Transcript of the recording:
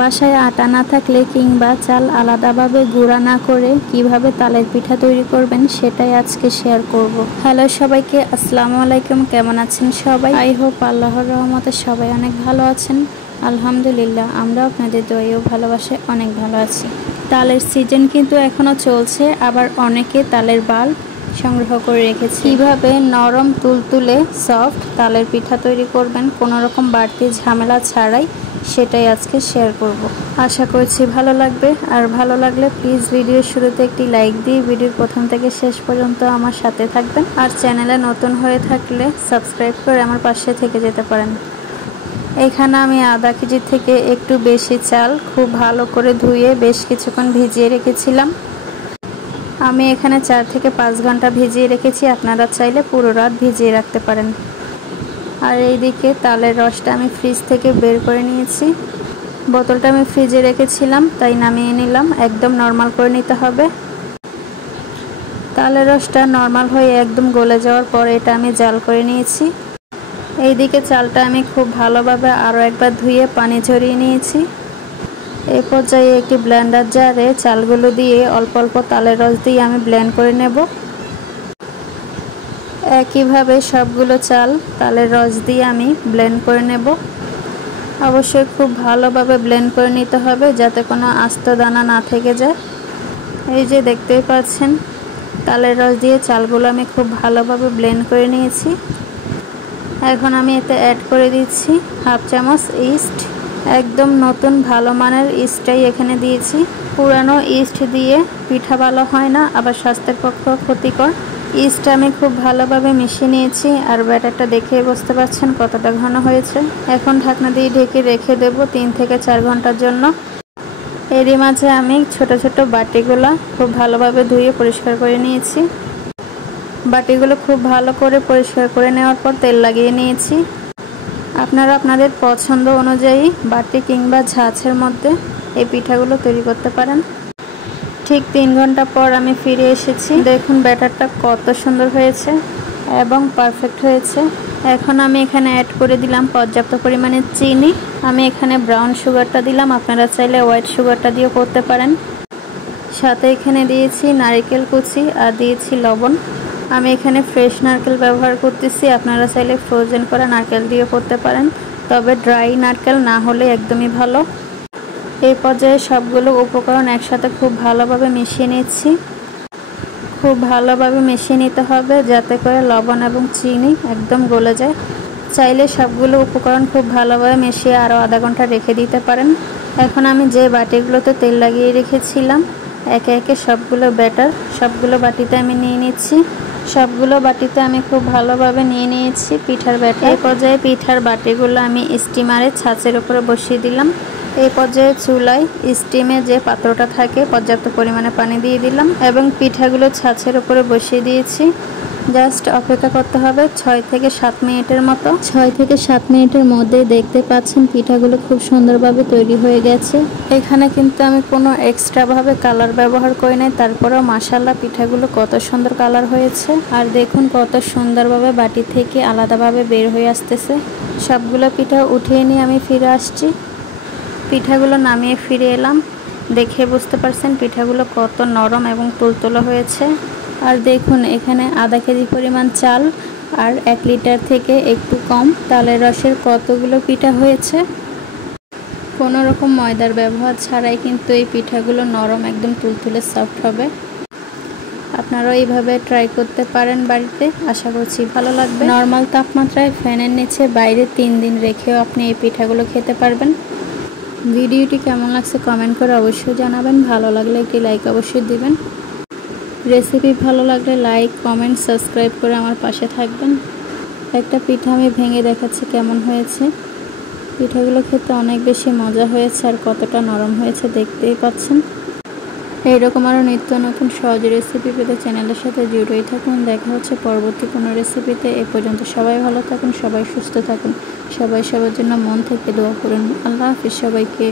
বাসায় আটা না থাকলে কিংবা চাল আলাদাভাবে গুঁড়া না করে কিভাবে তালের পিঠা তৈরি করবেন সেটাই আজকে শেয়ার করব। হ্যালো সবাইকে, আসসালামু আলাইকুম। কেমন আছেন সবাই? আই হোপ আল্লাহর রহমতে সবাই অনেক ভালো আছেন। আলহামদুলিল্লাহ, আমরা আপনাদের দোয়ায় ও ভালোবাসায় অনেক ভালো আছি। তালের সিজন কিন্তু এখনো চলছে, আবার অনেকে তালের বাল্ব সংগ্রহ করে রেখেছে। কিভাবে নরম তুলতুলে সফট তালের পিঠা তৈরি করবেন কোনো রকম বাড়তি ঝামেলা ছাড়াই, সেটাই আজকে শেয়ার করব। আশা করছি ভালো লাগবে। আর ভালো লাগলে প্লিজ ভিডিওর শুরুতে একটি লাইক দিয়ে ভিডিওর প্রথম থেকে শেষ পর্যন্ত আমার সাথে থাকবেন। আর চ্যানেলে নতুন হয়ে থাকলে সাবস্ক্রাইব করে আমার পাশে থেকে যেতে পারেন। এখানে আমি আধা কেজি থেকে একটু বেশি চাল খুব ভালো করে ধুয়ে বেশ কিছুক্ষণ ভিজিয়ে রেখেছিলাম। আমি এখানে 4 থেকে 5 ঘন্টা ভিজিয়ে রেখেছি, আপনারা চাইলে পুরো রাত ভিজিয়ে রাখতে পারেন। আর এইদিকে তালের রসটা আমি ফ্রিজ থেকে বের করে নিয়েছি। বোতলটা আমি ফ্রিজে রেখেছিলাম, তাই নামিয়ে নিলাম। একদম নর্মাল করে নিতে হবে। তালের রসটা নর্মাল হয়ে একদম গলে যাওয়ার পর এটা আমি জাল করে নিয়েছি। এইদিকে চালটা আমি খুব ভালোভাবে আরও একবার ধুয়ে পানি ঝরিয়ে নিয়েছি। এই পর্যায়ে একটি ব্লেন্ডার জারে চালগুলো দিয়ে অল্প অল্প তালের রস দিয়ে আমি ব্লেন্ড করে নেব। একইভাবে সবগুলো চাল তালের রস দিয়ে আমি ব্লেন্ড করে নেব। অবশ্যই খুব ভালোভাবে ব্লেন্ড করে নিতে হবে যাতে কোনো আস্ত দানা না থেকে যায়। এই যে দেখতেই পাচ্ছেন, তালের রস দিয়ে চালগুলো আমি খুব ভালোভাবে ব্লেন্ড করে নিয়েছি। এখন আমি এতে অ্যাড করে দিচ্ছি হাফ চামচ ইস্ট। একদম নতুন ভালো মানের ইস্টটাই এখানে দিয়েছি। পুরানো ইস্ট দিয়ে পিঠা ভালো হয় না, আবার স্বাস্থ্যের পক্ষেও ক্ষতিকর। ইস্ট আমি খুব ভালোভাবে মিশিয়ে নিয়েছি। আর ব্যাটারটা দেখে বুঝতে পারছেন কতটা ঘন হয়েছে। এখন ঢাকনা দিয়ে ঢেকে রেখে দেব 3 থেকে 4 ঘন্টার জন্য। এরই মাঝে আমি ছোট ছোট বাটিগুলো খুব ভালোভাবে ধুয়ে পরিষ্কার করে নিয়েছি। বাটিগুলো খুব ভালো করে পরিষ্কার করে নেওয়ার পর তেল লাগিয়ে নিয়েছি। আপনারা আপনাদের পছন্দ অনুযায়ী বাটি কিংবা ঝাঁঝের মধ্যে এই পিঠাগুলো তৈরি করতে পারেন। ঠিক 3 ঘন্টা পর আমি ফিরে এসেছি। দেখুন ব্যাটারটা কত সুন্দর হয়েছে এবং পারফেক্ট হয়েছে। এখন আমি এখানে অ্যাড করে দিলাম পর্যাপ্ত পরিমাণে চিনি। আমি এখানে ব্রাউন সুগারটা দিলাম, আপনারা চাইলে হোয়াইট সুগারটা দিয়েও করতে পারেন। সাথে এখানে দিয়েছি নারকেল কুচি আর দিয়েছি লবণ। আমি এখানে ফ্রেশ নারকেল ব্যবহার করতেছি, আপনারা চাইলে ফ্রোজেন করা নারকেল দিয়ে করতে পারেন, তবে ড্রাই নারকেল না হলে একদমই ভালো। এই পর্যায়ে সবগুলো উপকরণ একসাথে খুব ভালোভাবে মিশিয়ে নিচ্ছি। খুব ভালোভাবে মিশিয়ে নিতে হবে যাতে করে লবণ এবং চিনি একদম গলে যায়। চাইলে সবগুলো উপকরণ খুব ভালোভাবে মিশিয়ে আরও আধা ঘন্টা রেখে দিতে পারেন। এখন আমি যে বাটিগুলোতে তেল লাগিয়ে রেখেছিলাম একে একে সবগুলো ব্যাটার সবগুলো বাটিতে আমি নিয়ে নিচ্ছি। সবগুলো বাটিতে আমি খুব ভালোভাবে নিয়ে নিয়েছি পিঠার ব্যাটার। এই পর্যায়ে পিঠার বাটিগুলো আমি স্টিমারে ছাঁচের উপরে বসিয়ে দিলাম। এই পর্যায়ে চুলায় স্টিমে যে পাত্রটা থাকে পর্যাপ্ত পরিমাণে পানি দিয়ে দিলাম এবং পিঠাগুলো ছাঁচের উপরে বসিয়ে দিয়েছি। জাস্ট অপেক্ষা করতে হবে 6 থেকে 7 মিনিটের মতো। 6 থেকে 7 মিনিটের মধ্যে দেখতে পাচ্ছেন পিঠাগুলো খুব সুন্দরভাবে তৈরি হয়ে গেছে। এখানে কিন্তু আমি কোনো এক্সট্রাভাবে কালার ব্যবহার করি নাই, তারপরেও মাশাআল্লাহ পিঠাগুলো কত সুন্দর কালার হয়েছে। আর দেখুন কত সুন্দরভাবে বাটি থেকে আলাদাভাবে বের হয়ে আসতেছে। সবগুলো পিঠা উঠিয়ে নিয়ে আমি ফিরে আসছি। পিঠাগুলো নামিয়ে ফিরে এলাম। দেখে বুঝতে পারছেন পিঠাগুলো কত নরম এবং তুলতুলে হয়েছে। আর দেখুন এখানে আধা কেজি পরিমাণ চাল আর 1 লিটার থেকে একটু কম তালের রসের কতগুলো পিঠা হয়েছে। কোনো রকম ময়দার ব্যবহার ছাড়াই কিন্তু এই পিঠাগুলো নরম একদম তুলতুলে সফট হবে। আপনারাও এইভাবে ট্রাই করতে পারেন বাড়িতে, আশা করছি ভালো লাগবে। নর্মাল তাপমাত্রায় ফ্যানের নিচে বাইরে 3 দিন রেখেও আপনি এই পিঠাগুলো খেতে পারবেন। ভিডিওটি কেমন লাগছে কমেন্ট করে অবশ্যই জানাবেন। ভালো লাগলে একটি লাইক অবশ্যই দিবেন। রেসিপি ভালো লাগলে লাইক কমেন্ট সাবস্ক্রাইব করে আমার পাশে থাকবেন। একটা পিঠা আমি ভেঙে দেখাচ্ছি কেমন হয়েছে। পিঠাগুলো খেতে অনেক বেশি মজা হয়েছে আর কতটা নরম হয়েছে দেখতেই পাচ্ছেন। এইরকম আরও নিত্য নতুন সহজ রেসিপি পেতে চ্যানেলের সাথে জুড়েই থাকুন। দেখা হচ্ছে পরবর্তী কোনো রেসিপিতে। এ পর্যন্ত সবাই ভালো থাকুন, সবাই সুস্থ থাকুন, সবাই সবার জন্য মন থেকে দোয়া করুন। আল্লাহ হাফিজ সবাইকে।